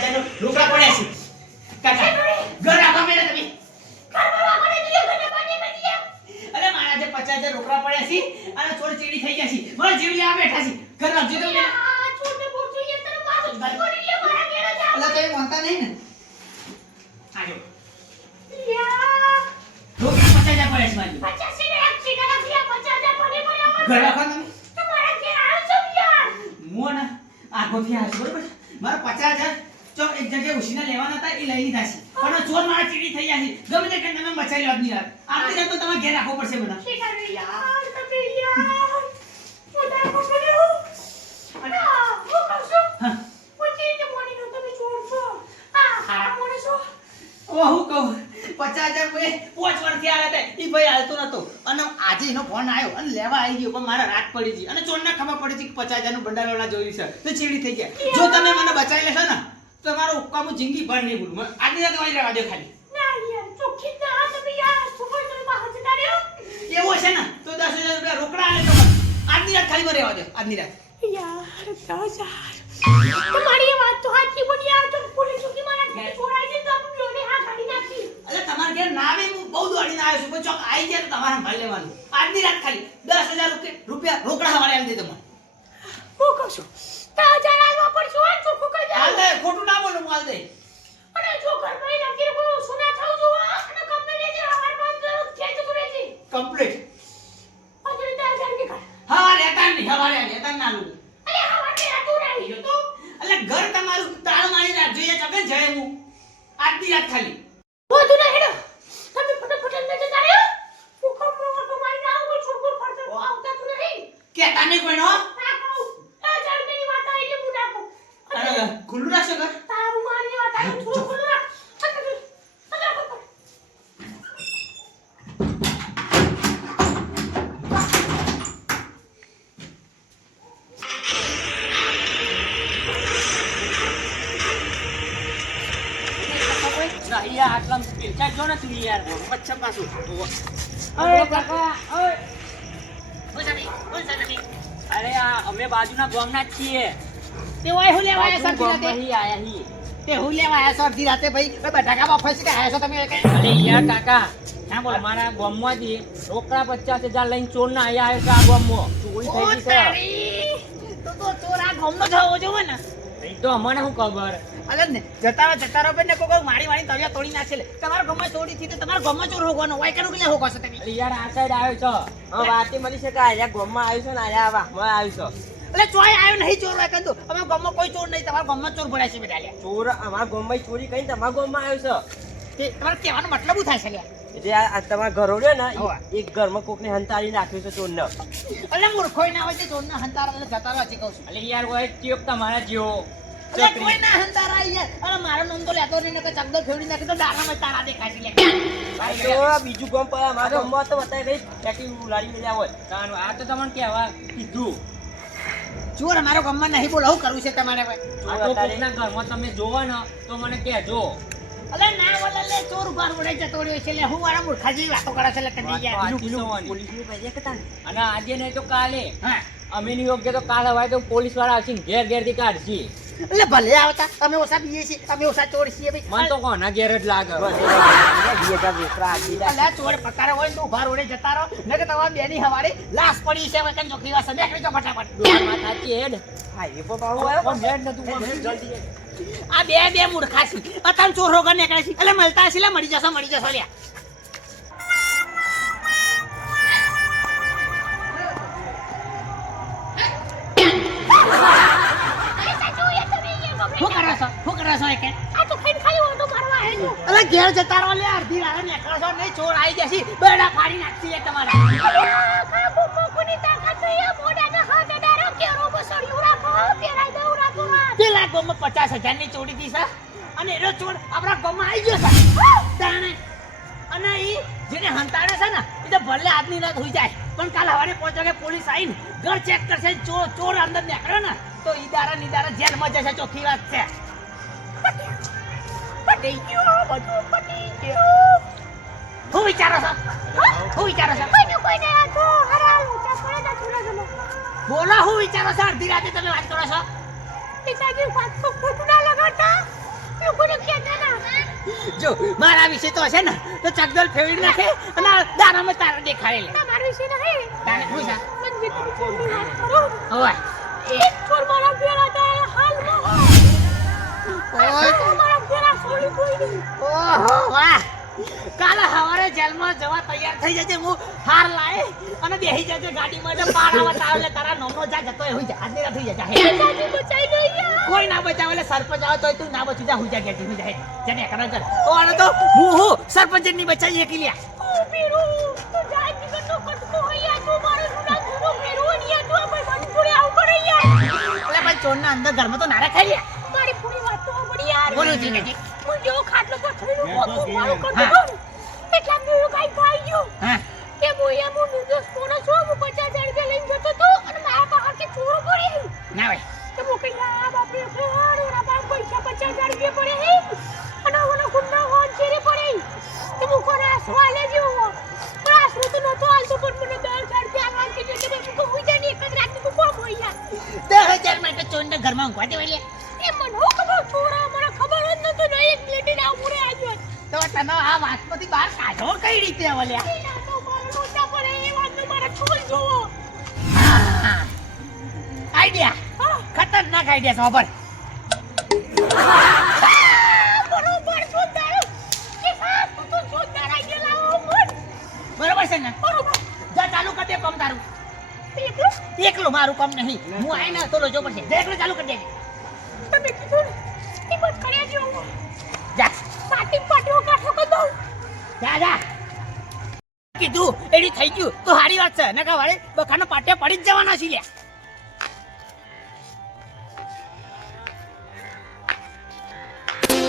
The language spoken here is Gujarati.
50,000 નો રોકડા પડ્યા છે કાકા ઘર રાખો મેલે તમે અરે મારા જે 50,000 રોકડા પડ્યા છે અને ચોર ચીડી થઈ ગયા છે મારા જીવડી આ બેઠા છે ઘર રાખજો તમે ચોરને બોલજો એ તને મારું ઘર કરી લે મારા ઘરે જા અલા કઈ મોંતા નહીં ને આજો યા રોકડા 50,000 પડ્યા છે મારી 50 ને એક ચીડા લાગ્યા 50,000 પડે પડ્યા ઘર રાખો તમે તમારા ઘરે આવ છો યાર મોન આગોથી આવ બરોબર મારા 50,000 ચોક એક જગ્યાએ ઉસીના લેવાના હતા એ લઈ લીધા છે પણ ચોર મારા ચીડી થઈ ગયા છે ગમે તે કે તમે મચાઈ લો આપની રાત આપની રાત તો તમારે ઘેર રાખવો પડશે મને શી કરે યાર તમે યાર મોટા પકડ્યો અને હું કહું છું હા ઓછી જે મોની નો તમે ચોર છો હા મોને છો ઓ હું કહું 50,000 ભાઈ 5 વર્ષથી આલે તે ઈ ભાઈ હાલતો નતો અને આજે એનો ફોન આવ્યો અને લેવા આવી ગયો પણ મારા રાત પડી ગઈ અને ચોરને ખબર પડી છે કે 50,000 નું બંડારોલા જોઈ છે તો ચીડી થઈ ગયા જો તમે મને બચાવી લેશો ને તમારો ઉપકા હું જિંદગી ભર નહીં ભૂલું આજની રાત વાળી રહેવા દો ખાલી ના યાર ચોખ્ખી ના તમે યાર સુપર તમે બહાર જતા રહ્યો એવો છે ને તો 10,000 રૂપિયા રોકડા આલે તો આજની રાત ખાલી રહેવા દો આજની રાત યાર 10,000 તમારી વાત તો સાચી પણ યાર તો પોલીસ ચોકી મારા ઘરે છોડાઈ દે તો લોને હા ગાડી નાખી અલે તમાર ઘરે ના આવે હું બહુ દોડીને આવ્યો છું પણ ચોક આવી ગયા તો તમારે ભાઈ લેવાનું આજની રાત ખાલી 10,000 રૂપિયા રોકડા હવારે આલી દે તમને હું કહું છું 10,000 આલવા પડશે આ ચોખ્ખું કહી દે હાલ દે ખોટું ના બોલું હાલ દે અને જો ઘરમાં લખી કોઈ સુના થાવ જો અને કમ્પ્લીટ લેજે હવાર માં જરૂર ખેંચ તો રહેજે કમ્પ્લીટ અજરે 10,000 કે કર હા લેતા નહીં હવારે લેતા ના લું અલે હવારે આતું રહી ગયો તો અલે ઘર તમારું તાળ મારી રાખજો એ ચકે જય હું આજની રાત ખાલી બોધુ ના હેડો તમે ફટાફટ અંદર જતા રહ્યો હુકમ તો મારી ના કોઈ છોકરો ફરતો આવતા તો નહીં કે તાને કોઈ નો ખુલ્લું રાખશો ઘર તારું મારી વાત આવી થોડું ખુલ્લું રાખ યાર આટલા પીરચા જો ને તું યાર પચ્છા પાછું ઓય કાકા ઓય અરે આ અમે બાજુના ગામના જ છીએ તે ઓય હું લેવા આયા સર રાતે આયા હી તે હું લેવા આયા સર રાતે ભાઈ બટાકા બફાઈ કે આયા છો તમે અરે યાર કાકા હા બોલ મારા ગામમાંથી રોકડા 50,000 લઈને ચોર ના આયા છે આ ગામમાં ચોરી થઈ ગઈ છે તો ચોર આ ગામનો થવો જોવે ને તો મને શું ખબર અલે ને જતા રહો ને કોઈ મારી તળિયા તોડી નાખે લે તમારા ગામમાં ચોરી થી તો તમારા ગામમાં ચોર હોવાનો વાય કરું કે હોકો છો તમે યાર આ સાઈડ આવ્યો છો હા વાતે મળી છે કે આયા ગામમાં આવ્યો છે ને આયા વાહમાં આવ્યો છો એટલે ચોય આવ્યો નહીં ચોર હોય કંદુ અમે ગામમાં કોઈ ચોર નહીં તમારા ગામમાં ચોર ભરાય છે બેટા લે ચોર અમારા ગામમાં ચોરી કઈ તમારા ગામમાં આવ્યો છે તે તમારે કહેવાનો મતલબ શું થાય છે લે એટલે આ તમારા ઘરો રે ને એક ઘરમાં કોકને હંતાડી નાખ્યો છે ચોરને એટલે મૂર્ખોય ના હોય તે ચોરને હંતારા જતા રહો છે કહું છું એટલે યાર હોય ચેપ તમારા જેવો કોઈ ના હંતારા યાર અરે મારો નામ તો લેતો નહીં કે ચકદો ફેવડી નાખી તો દારામાં તારા દેખાતી લે ભાઈ તો બીજું ગામ પર મારા ગામમાં તો બતાય ગઈ પેટી ઉલાડી મેલ્યા હોય તાનું આ તો તમને કહેવા કીધું ચોર અમારો ગામમાં નહીં બોલ આવું કરવું છે તમારે ભાઈ આ તો કોકના ઘરમાં તમે જોવો ને તો મને કહેજો અલે ના બોલે લે ચોર ઉપર ઉડે જતો રહ્યો છે લે હું મારા મૂર્ખાજી વાતો કરે છે લે કદી યાર પોલીસની પૈસા કતા અને આજે નહીં તો કાલે હા અમે ની યોગ્ય તો કાલ હવાય તો પોલીસ વાળા આવશે ઘેર ઘેર થી કાઢશે એટલે ભલે આવતા અમે ઓછા પીએ છીએ અમે ઓછા ચોર છીએ ભાઈ મન તો કોના ઘેર જ લાગે અલા ચોર પકારે હોય તો ઉભા રોડે જતા રહો ને કે તમારા બેની હવારે લાશ પડી છે વકન જોખરી વાસ નીકળી જો ફટાફટ માથા કે હેડ હા એ તો બાહુ આવ્યો પણ હેડ ન તું જલ્દી આ બે મૂર્ખા છે અતન ચોર રોગા નીકળે છે એટલે મળતા છે લે મળી જશો લ્યા હું કરો છો કે આ તો ખાલી ઓટો મારવા હે અરે ઘેર જતા રહો લે અડધી રાત નીકળો છો નહીં ચોર આવી જશે બેડા ફાડી નાખશે તમારા આ બોકોની તાકાત એ મોઢાના હાથે ડારો કેરો બસડ્યું રાખો પેરાઈ દઉં રાખો પેલા ગોમાં 50,000 ની ચોરી દી છે અને એનો ચોર આપણા ગોમાં આવી ગયો છે તાણે અને ઈ જેને હંતાડે છે ને એ તો ભલે આજની રાત હોઈ જાય પણ કાલ સવારે 5 વાગે પોલીસ આવીને ઘર ચેક કરશે ચોર અંદર નીકળ્યો ને તો ઈદારા જેલમાં જશે ચોખ્ખી વાત છે પટી ગયો બધું પટી ગયો હું વિચારો છો કોઈને આ તો હરાલ ઉઠા પડે તો છોડા ગયો બોલો હું વિચારો છો અડધી રાતે તમે વાત કરો છો પિતાજી વાત તો ખોટું ના લગાડતા લોકોને કહેતા ના. જો મારા વિશે તો હશે ને તો ચકદોલ ફેરવી નાખે અને દારામાં તારા દેખાડે લે. તમારા વિશે નહીં. તારે શું છે? મને જે તમે ચોરની વાત કરો. ઓય એક ચોર મારા ઘેર હતા હાલમાં. ઓય મારા ઘેર આ સોળી કોઈ નહીં. ઓહો વાહ કાલે સવારે જેલમાં જવા તૈયાર થઈ જજે હું હાર લાય અને બેહી જજે ગાડીમાં એટલે પારાવત આવે એટલે તારા નોમનો જા જતો હોય જા હાથ થઈ જજા દાદી બચાઈ ગઈ યાર. કોઈ ના બચાવે એટલે સરપંચ આવે તોય તું ના બચી જા હું જા કે તું જા જને કરા કર ઓ આને તો હું સરપંચ ની બચાઈ એકલી લ્યા ઓ પીરુ તું જાય દીકર તો કટકો હોય તું મારો જૂના જૂનો પીરુ ની આ તું ભાઈ મન જોડે આવ કરે યાર. એટલે ભાઈ ચોરના અંદર ઘરમાં તો નારા ખાઈ લ્યા મારી પૂરી વાત તો બડી યાર. બોલું છે કે હું જો ખાટલો પથરીનું મોતું મારું કરતો હતો એટલે મેં કઈ ખાઈ ગયું. હા કે મોયા મુ નિર્દોષ કોનો છો હું 50,000 રૂપિયા લઈને જતો તો અને મારા પાસે કે ચોરો પડી ના ભાઈ કે મુ કઈ આ બાપરે ફેર ઓરા પાસે પૈસા 50,000 રૂપિયા પડે હે અને ઓનો ગુંડા હોન ચેરે પડે કે મુ કોના સવાલે જેવો પ્રાસરો તો નતો આલતો પણ મને 10,000 રૂપિયા આલવા કે જે મેં કો હોઈ જાય ને એક જ રાતની તું કોમ હોય યાર 10,000 માટે ચોરના ઘરમાં ઊંઘવા દેવા લ્યા એ મને હો ખબર ચોરા મને ખબર જ નતો ને એક મિનિટ ના ઉરે આજો તો તને આ વાતમાંથી બહાર કાઢો કઈ રીતે ઓલ્યા એના તો મારો લોચા પડે એ વાતનો મારા છોલ જોવો. આઈડિયા ખતરનાક આઈડિયા ખબર બરોબર સુંદર કે સાહેબ તું તો સુંદર આઈડિયા લાવો મન બરોબર છે ને બરોબર જા ચાલુ કર દે કામ તારું એકલું એકલું મારું કામ નહીં હું આઈને તો લોજો પડશે જા એકલું ચાલુ કરી દેજે તમે કીધું ને હિંમત કર્યા જો જા પાટીઓ કાઠો કર દઉં જા જા કીધું એડી થઈ ગયું તો હારી વાત છે ને કે વાળે બખાનો પાટે પડી જ જવાના છે લ્યા